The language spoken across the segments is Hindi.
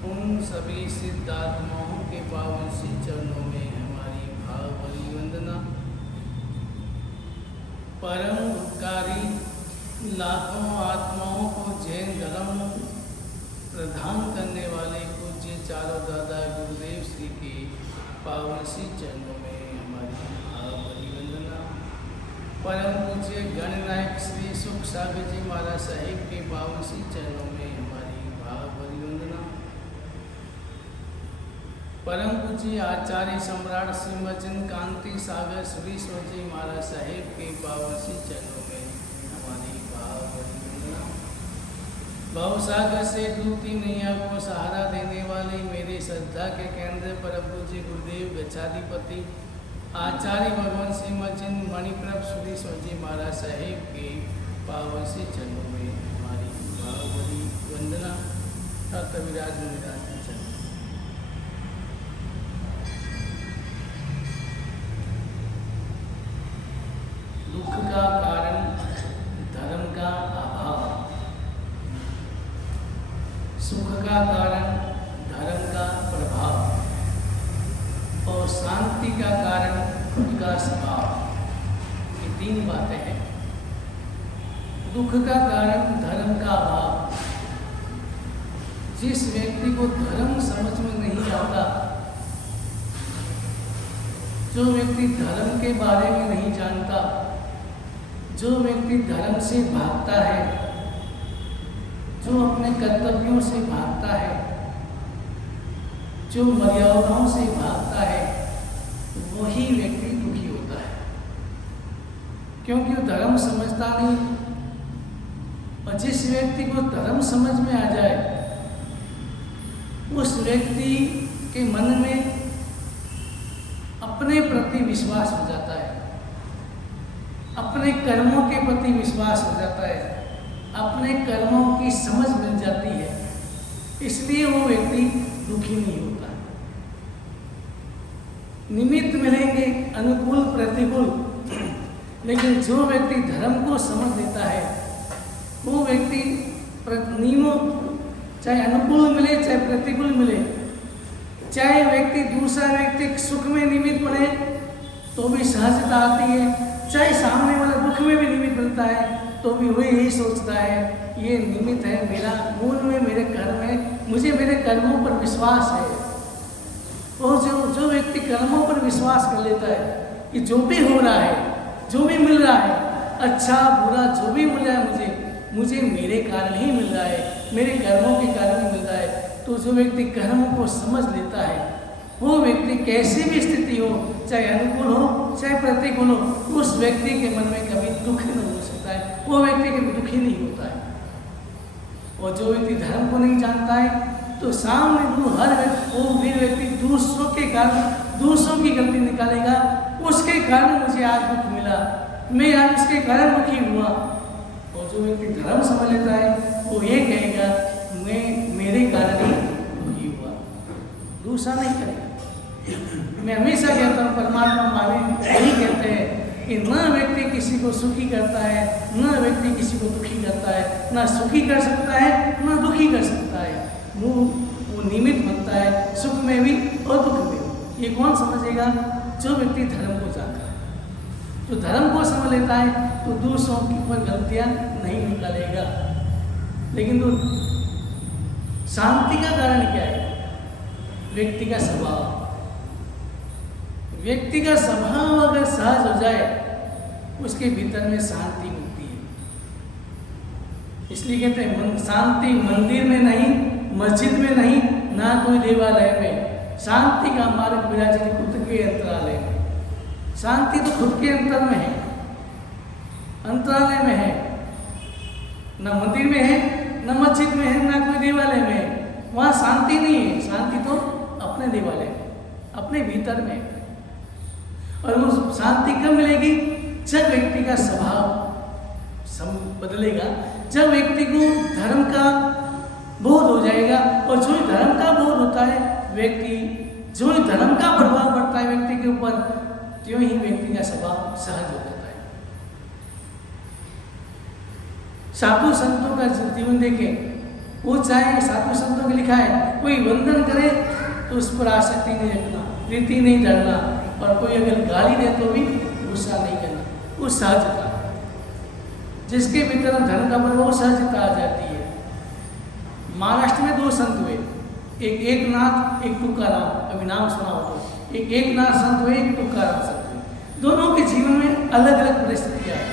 उन सभी सिद्धात्माओं के पावन श्री चरणों में हमारी भावभरी वंदना। परम उपकारी लाखों आत्माओं को जैन धर्म प्रदान करने वाले पूज्य चारों दादा गुरुदेव श्री के पावन श्री चरणों में हमारी भावभरी वंदना। परम पूज्य गणनायक श्री सुख सागर जी महाराज साहिब के पावन श्री चरणों में हमारी भावभरी वंदना। परम पूज्य आचार्य सम्राट श्रीमचंद कांति सागर सुरेश्वर जी महाराज साहिब के पावन श्री चरणों में हमारी भावभरी वंदना। भवसागर से डूबती नैया को सहारा देने वाले मेरे श्रद्धा के केंद्र परम पूज्य गुरुदेव गच्छाधिपति आचार्य भगवान श्रीमचंद मणिप्रभ सुरेश्वर जी महाराज साहिब के पावन श्री चरणों में हमारी भावभरी वंदना। डॉक्टर विराज मुनिराज के चरण। दुख का कारण धर्म का अभाव, सुख का कारण धर्म का प्रभाव और शांति का कारण खुद का स्वभाव। ये तीन बातें हैं। दुख का कारण धर्म का अभाव। जिस व्यक्ति को धर्म समझ में नहीं आता, जो व्यक्ति धर्म के बारे में नहीं जानता, जो व्यक्ति धर्म से भागता है, जो अपने कर्तव्यों से भागता है, जो मर्यादाओं से भागता है, वही व्यक्ति दुखी होता है, क्योंकि वो धर्म समझता नहीं। और जिस व्यक्ति को धर्म समझ में आ जाए, उस व्यक्ति के मन में अपने प्रति विश्वास हो जाता है, अपने कर्मों के प्रति विश्वास हो जाता है, अपने कर्मों की समझ मिल जाती है, इसलिए वो व्यक्ति दुखी नहीं होता। निमित्त मिलेंगे अनुकूल प्रतिकूल, लेकिन जो व्यक्ति धर्म को समझ लेता है, वो व्यक्ति नियमों चाहे अनुकूल मिले चाहे प्रतिकूल मिले, चाहे व्यक्ति दूसरा व्यक्ति सुख में निमित्त बने तो भी सहजता आती है, चाहे सामने वाला दुख में भी निमित्त बनता है तो भी वही यही सोचता है ये निमित्त है, मेरा मूल में मेरे कर्म है, मुझे मेरे कर्मों पर विश्वास है। और जो व्यक्ति कर्मों पर विश्वास कर लेता है कि जो भी हो रहा है, जो भी मिल रहा है, अच्छा बुरा जो भी मिल रहा है, मुझे मेरे कारण ही मिल रहा है, मेरे कर्मों के कारण ही मिल रहा है, तो जो व्यक्ति कर्मों को समझ लेता है, वो व्यक्ति कैसी भी स्थिति हो, चाहे अनुकूल हो चाहे प्रतिकूल हो, उस व्यक्ति के मन में कभी दुख नहीं हो सकता है, वो व्यक्ति कभी दुखी नहीं होता है। और जो व्यक्ति धर्म को नहीं जानता है, तो सामने हर व्यक्ति दूसरों के कारण दूसरों की गलती निकालेगा, उसके कारण मुझे आज दुख मिला, मैं आज इसके कारण दुखी हुआ। और जो व्यक्ति धर्म समझ लेता है, वो ये कहेगा मैं मेरे कारण ही दुखी हुआ, दूसरा नहीं करेगा। मैं हमेशा कहता हूँ, परमात्मा माने यही कहते हैं कि न व्यक्ति किसी को सुखी करता है, न व्यक्ति किसी को दुखी करता है, न सुखी कर सकता है न दुखी कर सकता है। वो निमित्त बनता है सुख में भी और दुख में भी। ये कौन समझेगा? जो व्यक्ति धर्म को जानता है, जो धर्म को समझ लेता है, तो दूसरों की ऊपर गलतियाँ नहीं निकालेगा। लेकिन तो शांति का कारण क्या है? व्यक्ति का स्वभाव। व्यक्ति का स्वभाव अगर सहज हो जाए, उसके भीतर में शांति मिलती है। इसलिए कहते हैं शांति मंदिर में नहीं, मस्जिद में नहीं, ना कोई देवालय में। शांति का मार्ग विराजित खुद के अंतरालय में। शांति तो खुद के अंतर में है, अंतरालय में है, न मंदिर में है, न मस्जिद में है, ना कोई देवालय में है। वहाँ शांति नहीं है, शांति तो अपने देवालय में, अपने भीतर में। और वो शांति कब मिलेगी? जब व्यक्ति का स्वभाव बदलेगा, जब व्यक्ति को धर्म का बोध हो जाएगा। और जो धर्म का बोध होता है, व्यक्ति जो धर्म का प्रभाव पड़ता है व्यक्ति के ऊपर, त्यों ही व्यक्ति का स्वभाव सहज हो जाता है। साधु संतों का जीवन देखें, वो चाहे साधु संतों में लिखा है कोई वंदन करे तो उस पर आसक्ति नहीं रखना, प्रीति नहीं डरना, और कोई अगर गाली दे तो भी गुस्सा नहीं करना। वो सहजता, जिसके भीतर धर्म का पर्व, वो सहजता आ जाती है। महाराष्ट्र में 2 संत हुए, एक एकनाथ, एक तुकाराम, अभी नाम सुना हो तो। एक एकनाथ संत हुए, एक तुकाराम संत हुए। दोनों के जीवन में अलग अलग परिस्थितियाँ हैं,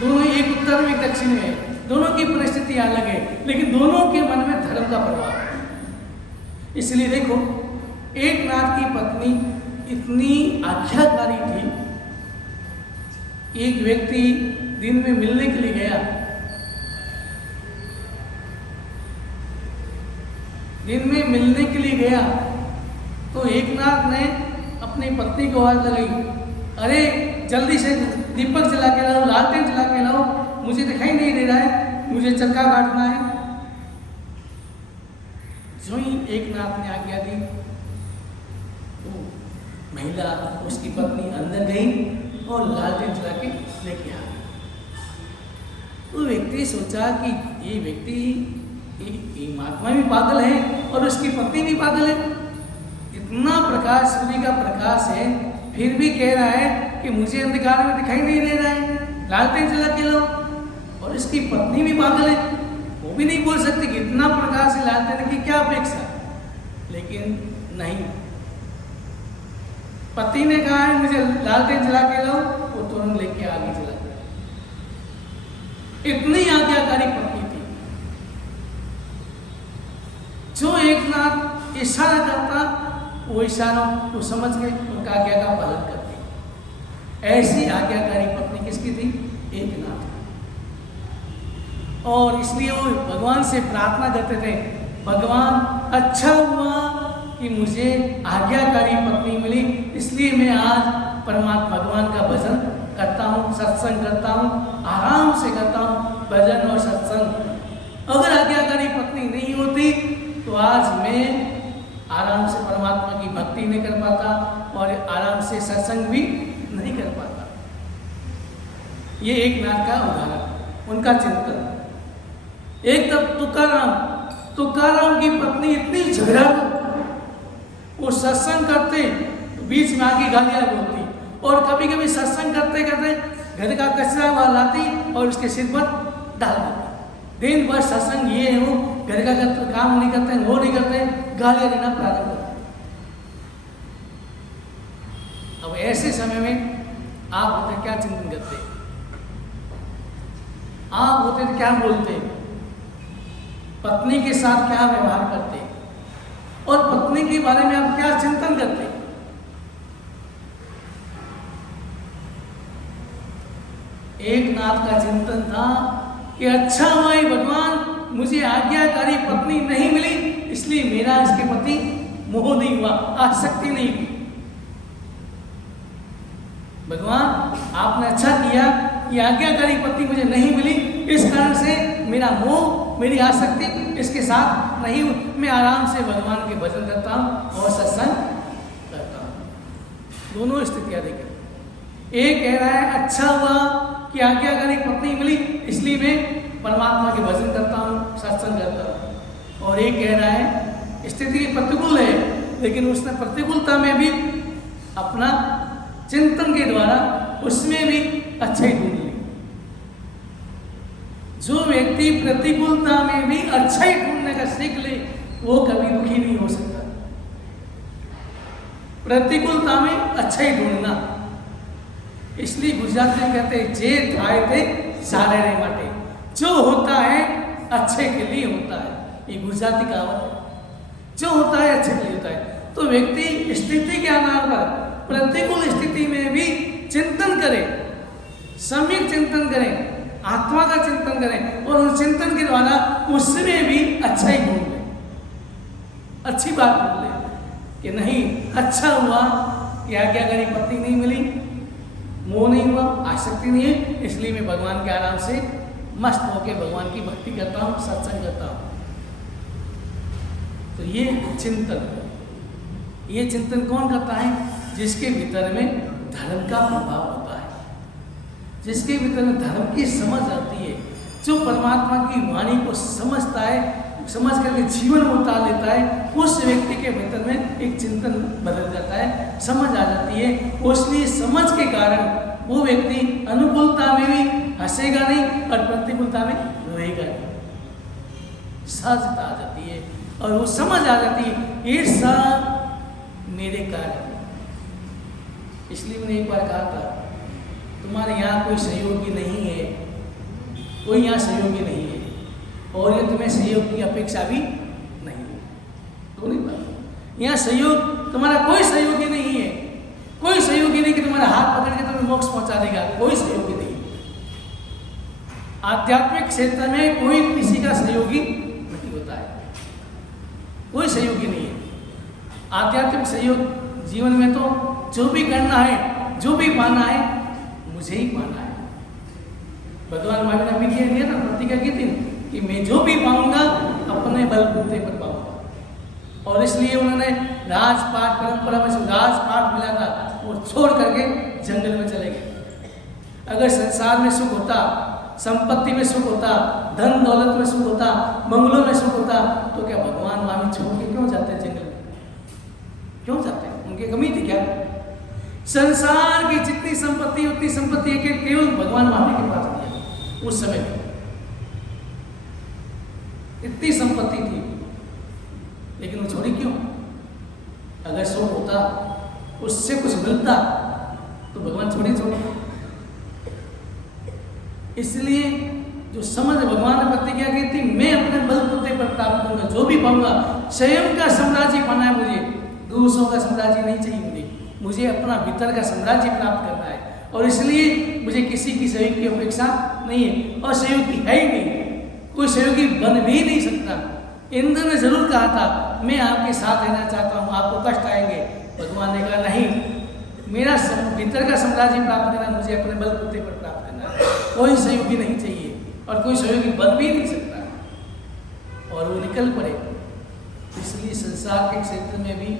दोनों एक उत्तर में एक दक्षिण में है, दोनों की परिस्थितियाँ अलग है, लेकिन दोनों के मन में धर्म का प्रभाव है। इसलिए देखो, एकनाथ की पत्नी इतनी आज्ञाकारी थी, एक व्यक्ति दिन में मिलने के लिए गया, दिन में मिलने के लिए गया तो एकनाथ ने अपनी पत्नी को आवाज लगाई, अरे जल्दी से दीपक जला के लाओ, लालटेन जला के लाओ, मुझे दिखाई नहीं दे रहा है, मुझे चक्का काटना है। जो ही एकनाथ ने आज्ञा दी तो महिला, उसकी पत्नी अंदर गई और लालटेन जला के लेके आ गई। तो व्यक्ति सोचा कि ये व्यक्ति, ये महात्मा भी पागल है और उसकी पत्नी भी पागल है। इतना प्रकाश, सूर्य का प्रकाश है, फिर भी कह रहा है कि मुझे अंधकार में दिखाई नहीं दे रहा है, लालटेन जला के लो। और इसकी पत्नी भी पागल है, वो भी नहीं बोल सकती कि इतना प्रकाश है, लालटेन की क्या अपेक्षा। लेकिन नहीं, पति ने कहा है मुझे लालटेन जला के लो, वो तुरंत लेके आगे चला गया। इतनी आज्ञाकारी पत्नी थी। जो एकनाथ इशारा करता, वो इशारों को समझ के उनका आज्ञा का पालन करती। ऐसी आज्ञाकारी पत्नी किसकी थी? एकनाथ। और इसलिए वो भगवान से प्रार्थना करते थे, भगवान अच्छा हुआ कि मुझे आज्ञाकारी पत्नी मिली, इसलिए मैं आज परमात्मा भगवान का भजन करता हूँ, सत्संग करता हूँ, आराम से करता हूँ भजन और सत्संग। अगर आज्ञाकारी पत्नी नहीं होती तो आज मैं आराम से परमात्मा की भक्ति नहीं कर पाता और आराम से सत्संग भी नहीं कर पाता। ये एकनाथ का उदाहरण, उनका चिंतन। एक तब तुकाराम की पत्नी इतनी झगड़ालू, वो सत्संग करते तो बीच में आके गालियां बोलती, और कभी कभी सत्संग करते करते घर का कचरा वहां लाती और उसके सिर पर डाल देती। दिन भर सत्संग ये है, वो घर का काम नहीं करते, वो नहीं करते, गालियां देना प्रारंभ करते। अब ऐसे समय में आप होते क्या चिंतन करते? आप होते तो क्या बोलते? पत्नी के साथ क्या व्यवहार करते? और पत्नी के बारे में आप क्या चिंतन करते? एकनाथ का चिंतन था कि अच्छा हुआ भगवान, मुझे आज्ञाकारी पत्नी नहीं मिली, इसलिए मेरा इसके प्रति मोह नहीं हुआ, आसक्ति नहीं हुई। भगवान आपने अच्छा किया कि आज्ञाकारी पत्नी मुझे नहीं मिली, इस कारण से मेरा मोह, मेरी आसक्ति इसके साथ नहीं, मैं आराम से भगवान के भजन करता हूँ और सत्संग करता हूँ। दोनों स्थितियाँ देखें। एक कह रहा है अच्छा हुआ कि आज्ञाकारी पत्नी मिली, इसलिए मैं परमात्मा के भजन करता हूँ, सत्संग करता हूँ। और एक कह रहा है स्थिति प्रतिकूल है, लेकिन उसने प्रतिकूलता में भी अपना चिंतन के द्वारा उसमें भी अच्छाई ढूंढ ली। जो व्यक्ति प्रतिकूलता में भी अच्छाई ढूंढने का सीख ले, वो कभी दुखी नहीं हो सकता। प्रतिकूलता में अच्छाई ढूंढना, इसलिए गुजराती में कहते हैं जे थाय ते सारे रे माटे, जो होता है अच्छे के लिए होता है। ये गुजराती कहावत है, जो होता है अच्छे के लिए होता है। तो व्यक्ति स्थिति के आधार पर प्रतिकूल स्थिति में भी चिंतन करे, सम्यक चिंतन करें, आत्मा का चिंतन करें, और उस चिंतन के द्वारा उसमें भी अच्छाई ढूंढ ले, अच्छी बात ढूंढ ले कि नहीं अच्छा हुआ कि आज्ञाकारी पत्नी नहीं मिली, मोह नहीं हुआ, आसक्ति नहीं है, इसलिए मैं भगवान के आराम से मस्त होकर भगवान की भक्ति करता हूँ, सत्संग करता हूँ। तो ये चिंतन कौन करता है? जिसके भीतर में धर्म का प्रभाव होता है, जिसके भीतर में धर्म की समझ आती है, जो परमात्मा की वाणी को समझता है, समझ करके जीवन में उतार लेता है, उस व्यक्ति के भीतर में एक चिंतन बदल जाता है, समझ आ जाती है। उसलिए समझ के कारण वो व्यक्ति अनुकूलता में भी हंसेगा नहीं और प्रतिकूलता में रोएगा नहीं। सहजता आ जाती है और वो समझ आ जाती है ईर्ष्या मेरे कारण। इसलिए मैंने एक बार कहा था, तुम्हारे यहाँ कोई सहयोगी नहीं है, कोई यहाँ सहयोगी नहीं है और ये तुम्हें सहयोग की अपेक्षा भी नहीं है। तो नहीं बात, यहाँ सहयोग, तुम्हारा कोई सहयोगी नहीं है, कोई सहयोगी नहीं कि तुम्हारा हाथ पकड़ के तुम्हें मोक्ष पहुंचा देगा, कोई सहयोगी नहीं। आध्यात्मिक क्षेत्र में कोई किसी का सहयोगी नहीं होता है, कोई सहयोगी नहीं है। आध्यात्मिक सहयोग जीवन में तो जो भी करना है, जो भी पाना है, मुझे ही पाना है। भगवान महावीर ने भी दिया ना प्रतिज्ञा की थी कि मैं जो भी पाऊंगा अपने बलबूते पर पाऊंगा। और इसलिए उन्होंने राजपाट परंपरा में से राजपाट मिला था वो छोड़ करके जंगल में चले गए। अगर संसार में सुख होता, संपत्ति में सुख होता, धन दौलत में सुख होता, बंगलों में सुख होता, तो क्या भगवान महावीर छोड़ के क्यों जाते जंगल में? क्यों जाते? उनकी कमी थी क्या? संसार की जितनी संपत्ति उतनी संपत्ति केवल भगवान महावीर के पास दिया। उस समय इतनी संपत्ति थी, लेकिन वो छोड़ी क्यों? अगर सुख होता, उससे कुछ मिलता, तो भगवान छोड़ी। इसलिए जो समझ भगवान ने प्रतिज्ञा की थी, मैं अपने बलबूते पर प्राप्त करूंगा, जो भी पाऊंगा, स्वयं का साम्राज्य पाना है मुझे, दूसरों का साम्राज्य नहीं चाहिए मुझे अपना भीतर का साम्राज्य प्राप्त करना है। और इसलिए मुझे किसी की सहयोग की अपेक्षा नहीं है, और सहयोगी है ही नहीं, कोई सहयोगी बन भी नहीं सकता। इंद्र ने जरूर कहा था मैं आपके साथ रहना चाहता हूँ, आपको कष्ट आएंगे। भगवान ने कहा नहीं, मेरा भीतर का साम्राज्य प्राप्त करना, मुझे अपने बलबूते पर प्राप्त करना है, कोई सहयोगी नहीं चाहिए और कोई सहयोगी बन भी नहीं सकता। और वो निकल पड़े। इसलिए संसार के क्षेत्र में भी,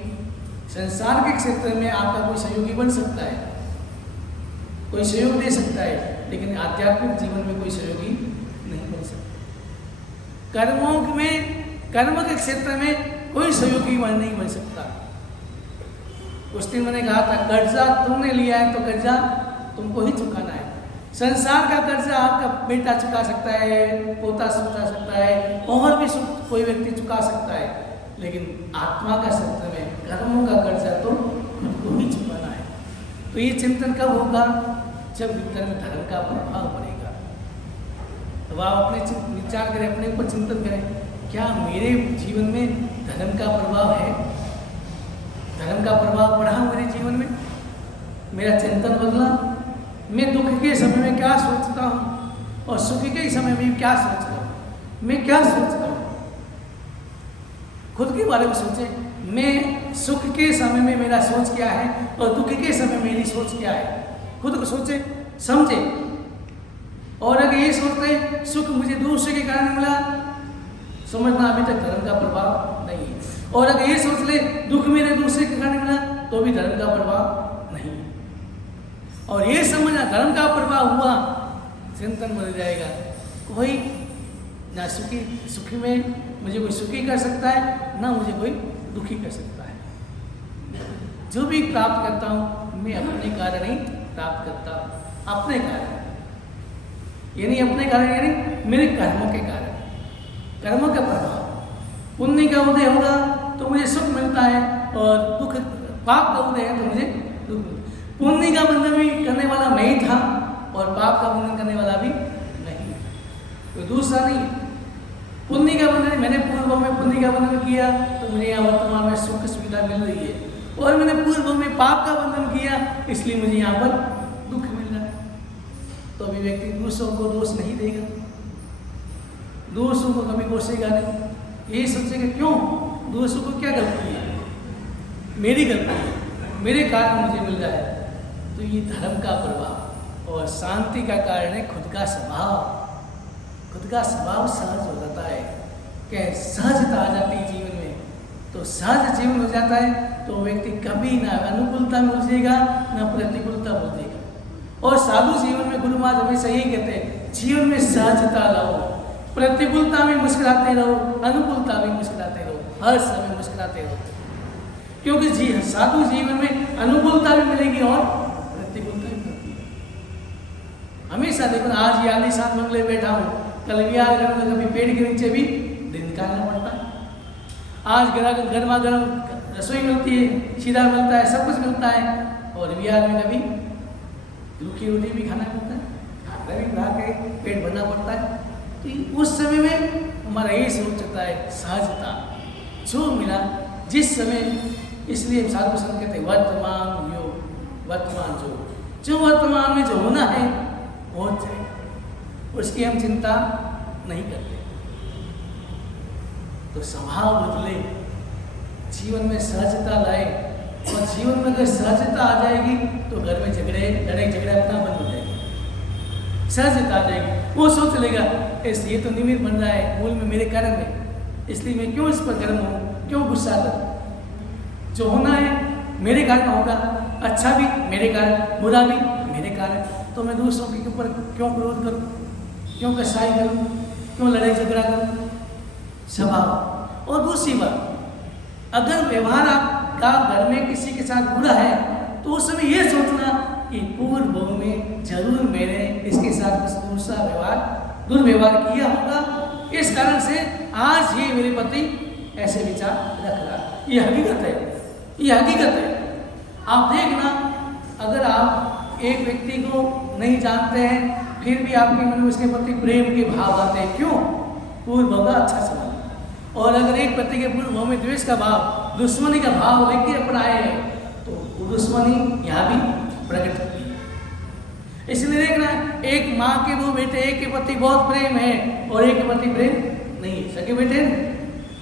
संसार के क्षेत्र में आपका कोई सहयोगी बन सकता है, कोई सहयोग दे सकता है, लेकिन आध्यात्मिक जीवन में कोई सहयोगी नहीं बन सकता। कर्मों में, कर्म के क्षेत्र में कोई सहयोगी नहीं बन सकता। उस दिन मैंने कहा था कर्जा तुमने लिया है तो कर्जा तुमको ही चुकाना है। संसार का कर्जा आपका बेटा चुका सकता है, पोता चुका सकता है, और भी कोई व्यक्ति चुका सकता है, लेकिन आत्मा का क्षेत्र में कर्मों का कर्जा तो खुद को ही चुकाना है। तो ये चिंतन कब होगा? जब भीतर में धर्म का प्रभाव पड़ेगा। तो आप अपने विचार करें, अपने ऊपर चिंतन करें, क्या मेरे जीवन में धर्म का प्रभाव है? धर्म का प्रभाव पड़ा मेरे जीवन में? मेरा चिंतन बदला? मैं दुख के समय में क्या सोचता हूँ और सुख के समय में क्या सोचता हूँ? मैं क्या सोचता हूँ? खुद के बारे में सोचे। मैं सुख के समय में मेरा सोच क्या है और दुख के समय में मेरी सोच क्या है? खुद को सोचे, समझे। और अगर ये सोचते सुख मुझे दूसरे के कारण मिला, समझना अभी तक धर्म का प्रभाव नहीं है। और अगर ये सोच ले दुख मेरे दूसरे के कारण मिला, तो भी धर्म का प्रभाव नहीं है। और ये समझना धर्म का प्रभाव हुआ, चिंतन बन जाएगा। कोई ना सुखी में मुझे कोई सुखी कर सकता है, ना मुझे कोई दुखी कर सकता है। जो भी प्राप्त करता हूँ मैं अपने कारण ही प्राप्त करता हूँ, अपने कारण, यानी अपने कारण यानी मेरे कर्मों के कारण, कर्मों का प्रभाव। पुण्य का उदय होगा तो मुझे सुख मिलता है, और दुख पाप का उदय है तो मुझे दुख मिलता है। पुण्य का बंधन भी करने वाला मैं ही था और पाप का बंधन करने वाला भी नहीं, कोई दूसरा नहीं। पुण्य का बंधन, मैंने पूर्व में पुण्य का बंधन किया तो मुझे यहाँ वर्तमान में सुख सुविधा मिल रही है, और मैंने पूर्व में पाप का बंधन किया इसलिए मुझे यहाँ पर दुख मिल रहा है। तो अभी व्यक्ति दूसरों को दोष नहीं देगा, दूसरों को कभी कोसेगा नहीं, यही सोचेगा क्यों दूसरों को क्या गलती है, मेरी गलती है, मेरे कारण मुझे मिल रहा है। तो ये धर्म का प्रभाव। और शांति का कारण है खुद का स्वभाव। खुद का स्वभाव सहज हो जाता है, क्या सहजता आ जाती है जीवन में। तो सहज जीवन हो जाता है तो व्यक्ति कभी ना अनुकूलता में उलझेगा ना प्रतिकूलता में उलझेगा। और साधु जीवन में गुरु महाराज हमेशा यही कहते हैं, जीवन में सहजता लाओ, प्रतिकूलता में मुस्कुराते रहो, अनुकूलता में मुस्कुराते रहो, हर समय मुस्कुराते रहो, क्योंकि साधु जीवन में अनुकूलता भी मिलेगी और प्रतिकूलता भी मिलेगी। हमेशा देखो, आज ये आलीशान बंगले बैठा हूँ, कल बिहार घर में कभी पेड़ के नीचे भी दिन निकालना पड़ता है। आज गर्मा गर्म रसोई मिलती है, सीधा मिलता है, सब कुछ मिलता है, और बिहार में कभी रूखी रोटी भी खाना पड़ता है, खाकर भी खा के पेट भरना पड़ता है। तो उस समय में हमारा यही सोच होता है, सहजता, जो मिला जिस समय। इसलिए साधु संत कहते हैं वर्तमान योग, वर्तमान जो वर्तमान में जो होना है हो जाए, उसकी हम चिंता नहीं करते। तो स्वभाव बदले, जीवन में सहजता लाए, और जीवन में अगर सहजता आ जाएगी तो घर में लड़ाई झगड़े अपना बंद हो जाएगा। सहजता आ जाएगी, वो सोच लेगा ये तो निमित्त बन रहा है, मूल में मेरे कर्म है, इसलिए मैं क्यों इस पर गर्म हूँ, क्यों गुस्सा करूँ। जो होना है मेरे कारण होगा, अच्छा भी मेरे कारण, बुरा भी मेरे कारण, तो मैं दूसरों के ऊपर क्यों क्रोध करूँ, क्यों कसाई करूँ, क्यों लड़ाई झगड़ा करूँ। स्वभाव। और दूसरी बात, अगर व्यवहार आपका घर में किसी के साथ बुरा है तो उस समय ये सोचना कि पूर्व में जरूर मैंने इसके साथ कुछ दूसरा दुर्व्यवहार किया होगा, इस कारण से आज ये मेरे पति ऐसे विचार रख रहा है। ये हकीकत है, ये हकीकत है। आप देखना, अगर आप एक व्यक्ति को नहीं जानते हैं फिर भी आपके मन में उसके प्रति प्रेम के भाव आते हैं, क्यों? पूर्व का अच्छा समझ। और अगर एक पति के पूर्व में द्वेष का भाव, दुश्मनी का भाव लेके अपनाए हैं तो वो दुश्मनी यहाँ भी प्रकट होती है। इसलिए देखना, एक माँ के दो बेटे, एक के प्रति बहुत प्रेम है और एक के प्रति प्रेम नहीं है। सके बेटे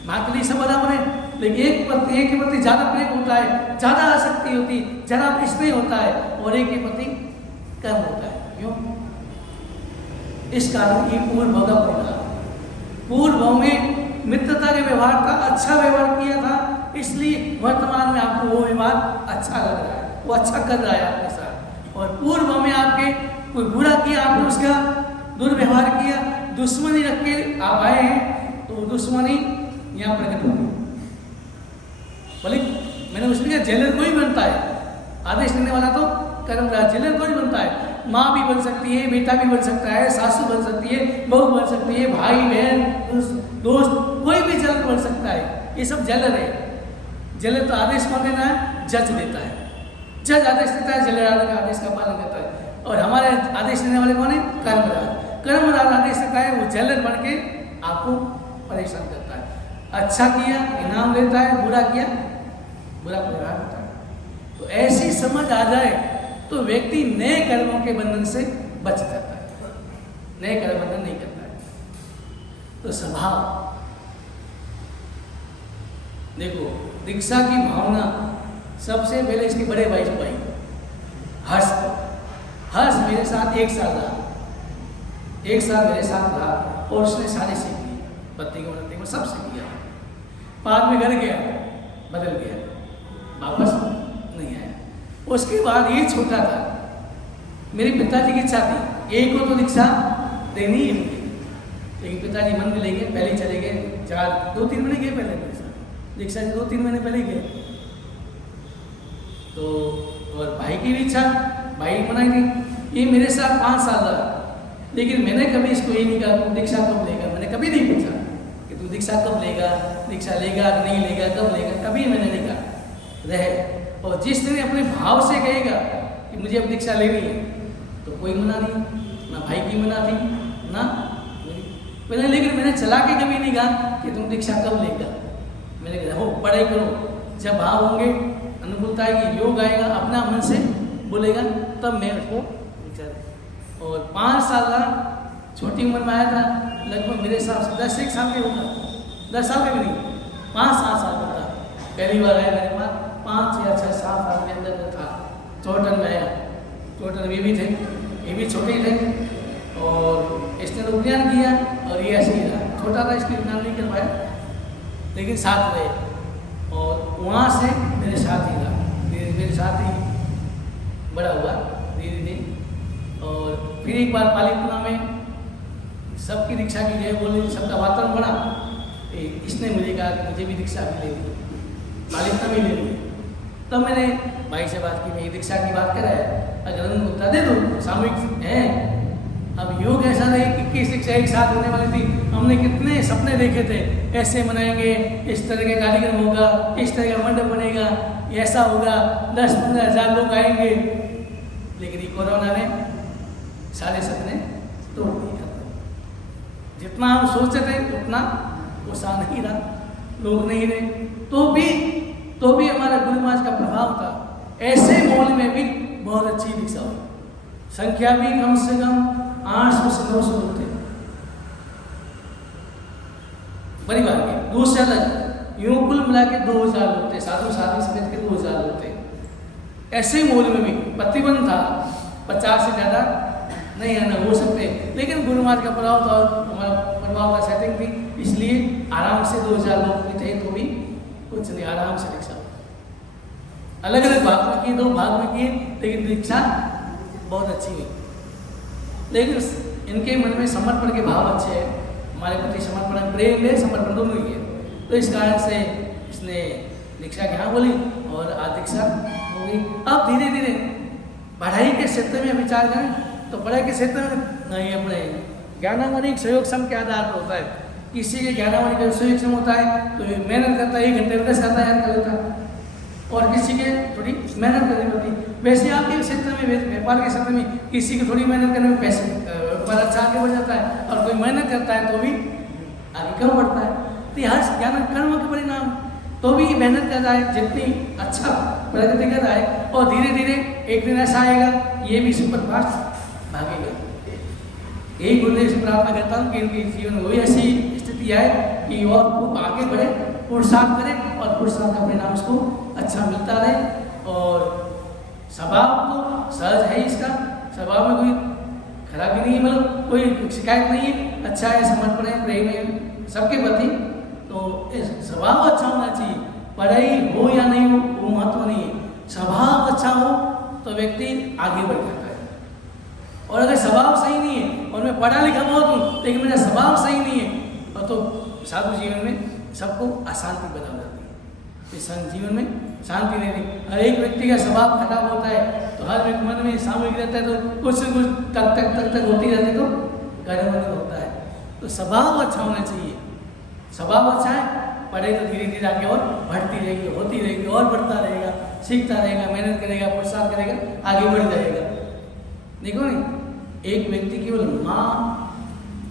माँ के लिए सब बराबर है, लेकिन एक के प्रति ज्यादा प्रेम होता है, ज्यादा आसक्ति होती, ज्यादा स्नेह होता है, और एक के प्रति कम होता है। क्यों? इस कारण ये पूर्व का परिणाम। पूर्व में मित्रता के व्यवहार था, अच्छा व्यवहार किया था, इसलिए वर्तमान में आपको वो व्यवहार अच्छा लग रहा है, वो अच्छा कर रहा है आपके साथ। और पूर्व में आपके कोई बुरा किया, आपने उसका दुर्व्यवहार किया, दुश्मनी रख के आप आए हैं, तो दुश्मनी यहाँ प्रकट होगी। बोले मैंने उसने कहा जेलर कोई बनता है, आदेश देने वाला तो कर्मराज, जेलर कोई बनता है। माँ भी बन सकती है, बेटा भी बन सकता है, सासू बन सकती है, बहू बन सकती है, भाई बहन दोस्त, कोई भी जेलर बन सकता है। ये सब जेलर है। जेलर तो आदेश कौन देना है? जज देता है। जज आदेश देता है, जेलर का आदेश का पालन करता है। और हमारे आदेश देने वाले कौन है? कर्मराज। कर्मराज आदेश देता है, वो जेलर बन के आपको परेशान करता है। अच्छा किया इनाम देता है, बुरा किया बुरा परिणाम होता है। तो ऐसी समझ आ जाए तो व्यक्ति नए कर्मों के बंधन से बच जाता है, नए कर्म बंधन नहीं करता है। तो स्वभाव देखो, दीक्षा की भावना सबसे पहले इसके बड़े भाई को आई, हर्ष। हर्ष मेरे साथ 1 साल रहा, 1 साल मेरे साथ रहा, और उसने सारे सीख ली, पत्नी को बनते को सब सीख लिया। बाद में घर गया, बदल गया, वापस नहीं आया। उसके बाद ये छोटा था, मेरे पिताजी की इच्छा थी एक को तो दीक्षा देनी ही होगी, लेकिन पिताजी मन में ले गए, पहले चले गए, 2-3 महीने गए पहले दीक्षा 2-3 महीने पहले गए। तो और भाई की भी इच्छा, भाई मना नहीं। ये मेरे साथ 5 साल रहा, लेकिन मैंने कभी इसको ये नहीं कहा दीक्षा कब लेगा, मैंने कभी नहीं पूछा कि तू दीक्षा कब लेगा, दीक्षा लेगा नहीं लेगा, कब लेगा, कभी मैंने नहीं कहा रहे। और जिस दिन अपने भाव से कहेगा कि मुझे अब दीक्षा लेनी है तो कोई मना नहीं, ना भाई की मना थी ना मैंने, लेकिन मैंने चला के कभी नहीं कहा कि तुम दीक्षा कब लेगा। मैंने कहा हो पढ़ाई करो, जब भाव होंगे, अनुकूलता आएगी, योग आएगा, अपना मन से बोलेगा, तब मैं उसको दीक्षा दे। और 5 साल का छोटी उम्र में आया था, लगभग मेरे हिसाब से 10-1 साल के होगा, 10 साल का भी नहीं, 5-7 साल का था। पहली बार आया मेरे पास, 5 या 6 साल के अंदर था। चौटन में आया, चौटन ये भी थे, ये भी छोटे ही थे, और इसने तो उद्यान किया और ये ऐसे ही रहा। छोटा था इसलिए उद्यान नहीं कर पाया, लेकिन साथ रहे, और वहाँ से मेरे साथ ही रहा, मेरे साथ ही बड़ा हुआ धीरे धीरे। और फिर एक बार पालीपुरा में सबकी दीक्षा की जय बोली, सबका वातावरण बना। इसने मुझे कहा कि मुझे भी दीक्षा भी ले ली, मालिक भी ले ली। तब मैंने भाई से बात की, मैं दीक्षा की बात कर रहा है, अगर बता दे दो सामूहिक है। अब योग ऐसा नहीं कि 21 दीक्षा एक साथ होने वाली थी। हमने कितने सपने देखे थे, ऐसे मनाएंगे, इस तरह का कार्यक्रम होगा, इस तरह का मंडप बनेगा, ऐसा होगा, 10-15 हज़ार लोग आएंगे। लेकिन ये कोरोना ने सारे सपने तोड़ दिया। जितना हम सोचते थे उतना उत्साह नहीं रहा, लोग नहीं रहे। तो भी हमारा गुरु महाराज का प्रभाव था। ऐसे माहौल में भी बहुत अच्छी दीक्षा हुई। संख्या भी कम से कम 800 से 900 लोग थे परिवार के, दूसरे अलग। यूं कुल मिला के 2000 लोग थे, साधु साधु समेत के 2000 लोग थे। ऐसे माहौल में भी प्रतिबंध था, 50 से ज़्यादा नहीं आना हो सकते। लेकिन गुरु महाराज का प्रभाव था, हमारा प्रभाव का सेटिंग थी, इसलिए आराम से 2000 लोग भी थे। तो भी कुछ नहीं, आराम से दीक्षा अलग अलग भाग में किए, 2 भाग में किए, लेकिन दीक्षा बहुत अच्छी हुई। लेकिन इनके मन में समर्पण के भाव अच्छे हैं, हमारे प्रति समर्पण, प्रेम है, समर्पण दोनों ही है। तो इस कारण से इसने दीक्षा के हाँ बोली और आज दीक्षा हो गई। अब धीरे धीरे पढ़ाई के क्षेत्र में विचार करें तो पढ़ाई के क्षेत्र में नहीं, अपने ज्ञानावनिक सहयोग सम के आधार पर होता है। किसी के ज्ञानावनिक का सहयोग सम होता है तो मेहनत करता है, 1 घंटे में 10 खाता याद कर लेता है, और किसी के थोड़ी मेहनत करनी पड़ती है। वैसे आपके क्षेत्र में, व्यापार के क्षेत्र में किसी की थोड़ी मेहनत करने में पैसे पर अच्छा आगे बढ़ जाता है, और कोई मेहनत करता है तो भी आगे कम बढ़ता है। तो हर ज्ञान कर्म के परिणाम, तो भी मेहनत करता है जितनी अच्छा प्रगति कर रहा है, और धीरे धीरे एक दिन ऐसा आएगा ये भी सुपर फास्ट भागेगा। यही गुरुदेव से प्रार्थना करता हूँ कि इनके जीवन में वही ऐसी स्थिति आए कि और खूब आगे बढ़े, पुरुषार्थ करे, और पुरुषार्थ का परिणाम उसको अच्छा मिलता रहे। और स्वभाव तो सहज है, इसका स्वभाव में कोई खराबी नहीं है, मतलब कोई शिकायत नहीं है, अच्छा है, समर्पण है, प्रेम है सबके प्रति। तो स्वभाव अच्छा होना चाहिए, पढ़ाई हो या नहीं हो वो महत्व नहीं है। स्वभाव अच्छा हो तो व्यक्ति आगे बढ़ जाता है। और अगर स्वभाव सही नहीं है और मैं पढ़ा लिखा बहुत हूँ लेकिन मेरा स्वभाव सही नहीं है, और तो साधु जीवन में सबको अशांति बना जाती है। इस जीवन में शांति नहीं रही। हर एक व्यक्ति का स्वभाव खराब होता है तो हर व्यक्ति मन में सामूहिक रहता है, तो कुछ न कुछ तक होती रहती, तो गर्म होता है। तो स्वभाव अच्छा होना चाहिए। स्वभाव अच्छा है, पढ़े तो धीरे धीरे आगे और बढ़ती रहेगी, होती रहेगी, और बढ़ता रहेगा, सीखता रहेगा, मेहनत करेगा, पुरुषार्थ करेगा, आगे बढ़ जाएगा। देखो नहीं, एक व्यक्ति केवल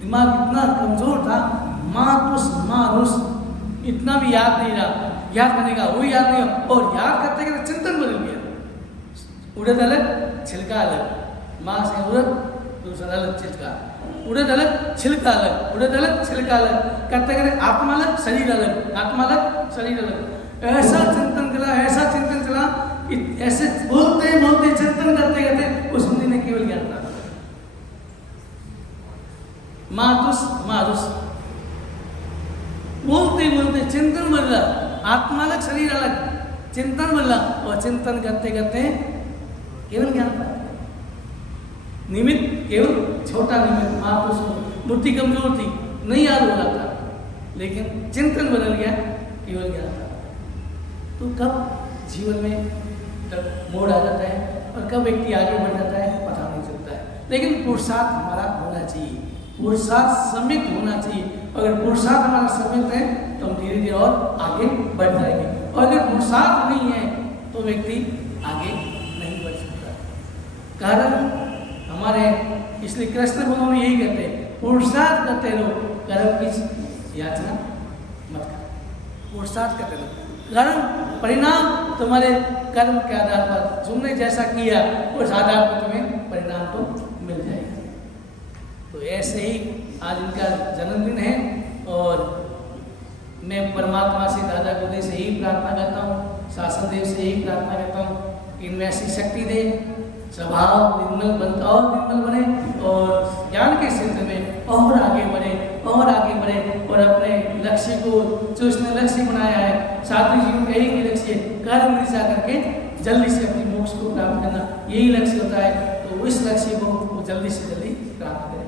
दिमाग इतना कमजोर था, माँ इतना भी याद नहीं रहा, याद करने का वो याद नहीं, और याद करते करते चिंतन बदल गया। उड़द अलग छिलका अलग, माँ से उड़द दूसरा अलग छिलका, उड़द अलग छिलका अलग, उड़द अलग छिलका अलग, करते करते आत्मा अलग शरीर अलग, आत्मा अलग शरीर अलग। ऐसा चिंतन चला, ऐसे बोलते चिंतन करते करते उस मुनि ने केवल ज्ञान प्राप्त किया। माधुस बोलते चिंतन बदला, आत्मा अलग शरीर अलग, चिंतन बदला, और चिंतन करते करते केवल ज्ञान प्राप्त। निमित्त केवल छोटा निमित्त, माधुस बुद्धि कमजोर थी, नहीं याद हो रहा था, लेकिन चिंतन बदल गया, केवल ज्ञान प्राप्त। तो कब जीवन में तब मोड़ आ जाता है और कब व्यक्ति आगे बढ़ जाता है पता नहीं चलता है। लेकिन पुरुषार्थ हमारा होना चाहिए, पुरुषार्थ संयुक्त होना चाहिए। अगर पुरुषार्थ हमारा संयुक्त है तो हम धीरे धीरे और आगे बढ़ जाएंगे, और अगर पुरुषार्थ नहीं है तो व्यक्ति आगे नहीं बढ़ सकता। कारण हमारे, इसलिए कृष्ण भगवान यही कहते हैं, पुरुषार्थ करते रहो, कर्म की याचना मत करो। पुरुषार्थ करते रहो, कारण परिणाम तुम्हारे कर्म के आधार पर, तुमने जैसा किया उस आधार पर तुम्हें परिणाम तो मिल जाएगा। तो ऐसे ही आज इनका जन्मदिन है, और मैं परमात्मा से, दादा गुरुदेव से यही प्रार्थना करता हूँ, शासन देव से यही प्रार्थना करता हूँ कि इनमें ऐसी शक्ति दे, स्वभाव निर्मल बनता और निर्मल बने, और ज्ञान के क्षेत्र में और आगे बढ़े, और अपने लक्ष्य को, जो उसने लक्ष्य बनाया है, साधु जीवन का यही लक्ष्य, कर्म निष्ठा करके जल्दी से अपनी मोक्ष को प्राप्त करना, यही लक्ष्य होता है। तो इस लक्ष्य को वो जल्दी से जल्दी प्राप्त करें।